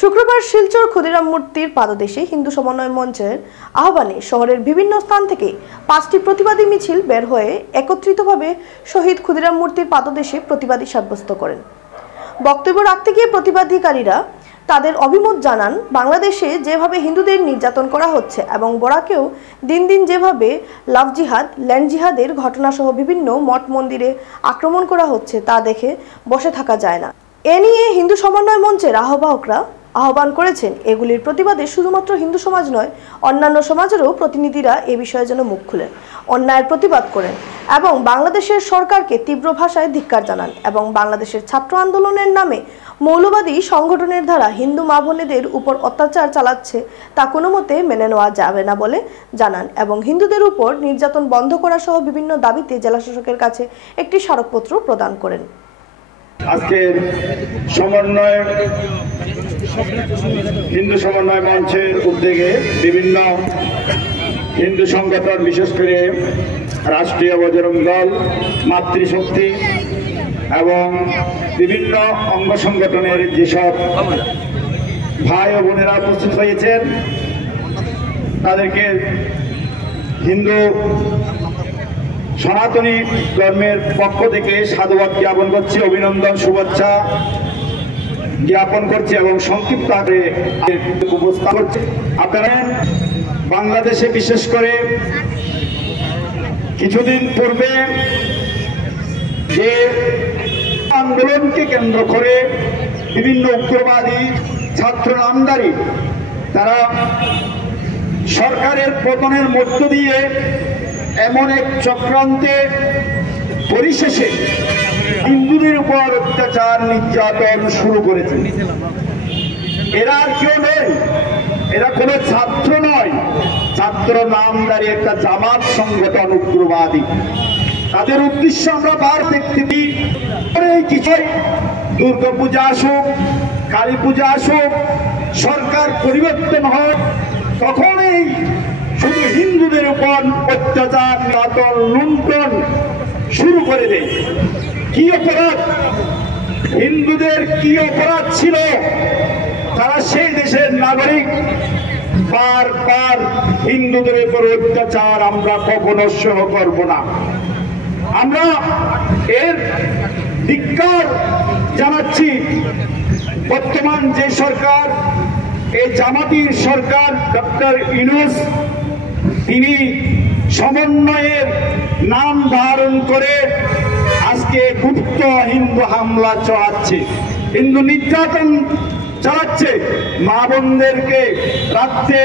শুক্রবার শিলচর ক্ষুদিরাম মূর্তির পাদদেশে হিন্দু সমন্বয় মঞ্চের আহ্বানে শহরের বিভিন্ন স্থান থেকে 5টি প্রতিবাদী মিছিল বের হয়ে একত্রিতভাবে শহীদ ক্ষুদিরাম মূর্তির পাদদেশে প্রতিবাদী সাব্যস্ত করেন। বক্তব্য রাখতে গিয়ে প্রতিবাদীকারীরা তাদের অভিমত জানান, বাংলাদেশে যেভাবে হিন্দুদের নির্যাতন করা হচ্ছে এবং বরাকেও দিন দিন যেভাবে লাভ জিহাদ, ল্যান্ড জিহাদের ঘটনাসহ বিভিন্ন মঠ মন্দিরে আক্রমণ করা হচ্ছে তা দেখে বসে থাকা যায় না। এ নিয়ে হিন্দু সমন্বয় মঞ্চের আহ্বায়করা আহ্বান করেছেন, এগুলির প্রতিবাদে শুধুমাত্র হিন্দু সমাজ নয়, অন্যান্য সমাজেরও প্রতিনিধিরা এ বিষয়ে যেন মুখ খুলেন, অন্যায়ের প্রতিবাদ করেন এবং বাংলাদেশের সরকারকে তীব্র ভাষায় ধিক্কার জানান এবং বাংলাদেশের ছাত্র আন্দোলনের নামে মৌলবাদী সংগঠনের দ্বারা হিন্দু মা বোনেদের উপর অত্যাচার চালাচ্ছে তা কোনো মতে মেনে নেওয়া যাবে না বলে জানান এবং হিন্দুদের উপর নির্যাতন বন্ধ করা সহ বিভিন্ন দাবিতে জেলাশাসকের কাছে একটি স্মারকপত্র প্রদান করেন। আজকে হিন্দু সমন্বয় মঞ্চের উদ্যোগে বিভিন্ন হিন্দু সংগঠন, বিশেষ করে রাষ্ট্রীয় বজরং দল, মাতৃশক্তি এবং বিভিন্ন অঙ্গ সংগঠনের যেসব ভাই ও বোনেরা উপস্থিত হয়েছেন তাদেরকে হিন্দু সনাতনী ধর্মের পক্ষ থেকে সাধুবাদ জ্ঞাপন করছি, অভিনন্দন, শুভেচ্ছা জ্ঞাপন করছি এবং সংক্ষিপ্ত আকারে উপস্থাপন করছি। আপনারা বাংলাদেশে বিশেষ করে কিছুদিন পূর্বে যে আন্দোলনকে কেন্দ্র করে বিভিন্ন উগ্রবাদী ছাত্র নামধারী তারা সরকারের পতনের মধ্য দিয়ে এমন এক চক্রান্তে পরিশেষে হিন্দুদের উপর অত্যাচার নির্যাতন শুরু করেছে। এরা আর কেউ নয়, এরা কোনো ছাত্র নয়, ছাত্র নামধারী একটা জামাত সংগঠন উগ্রবাদী। তাদের উদ্দেশ্য আমরা বার দেখতে পাই, কিছুই দুর্গা পূজা আসুক, কালী পূজা আসুক, সরকার পরিবর্তন হোক, তখনই শুধু হিন্দুদের উপর অত্যাচার, নির্যাতন, লুণ্ঠন শুরু করে দেয়। কি অপরাধ হিন্দুদের, কি অপরাধ ছিল? তারা সেই দেশের নাগরিক। বারবার হিন্দুদের উপর অত্যাচার আমরা কখনো সহ্য করব না। আমরা এর ধিক্কার জানাচ্ছি। বর্তমান যে সরকার, এই জামাতির সরকার, ডক্টর ইউনূস, তিনি সমন্বয়ের নাম ধারণ করে আজকে গুপ্ত হিন্দু হামলা চালাচ্ছে, হিন্দু নির্যাতন চালাচ্ছে, মা বোনদেরকে রাত্রে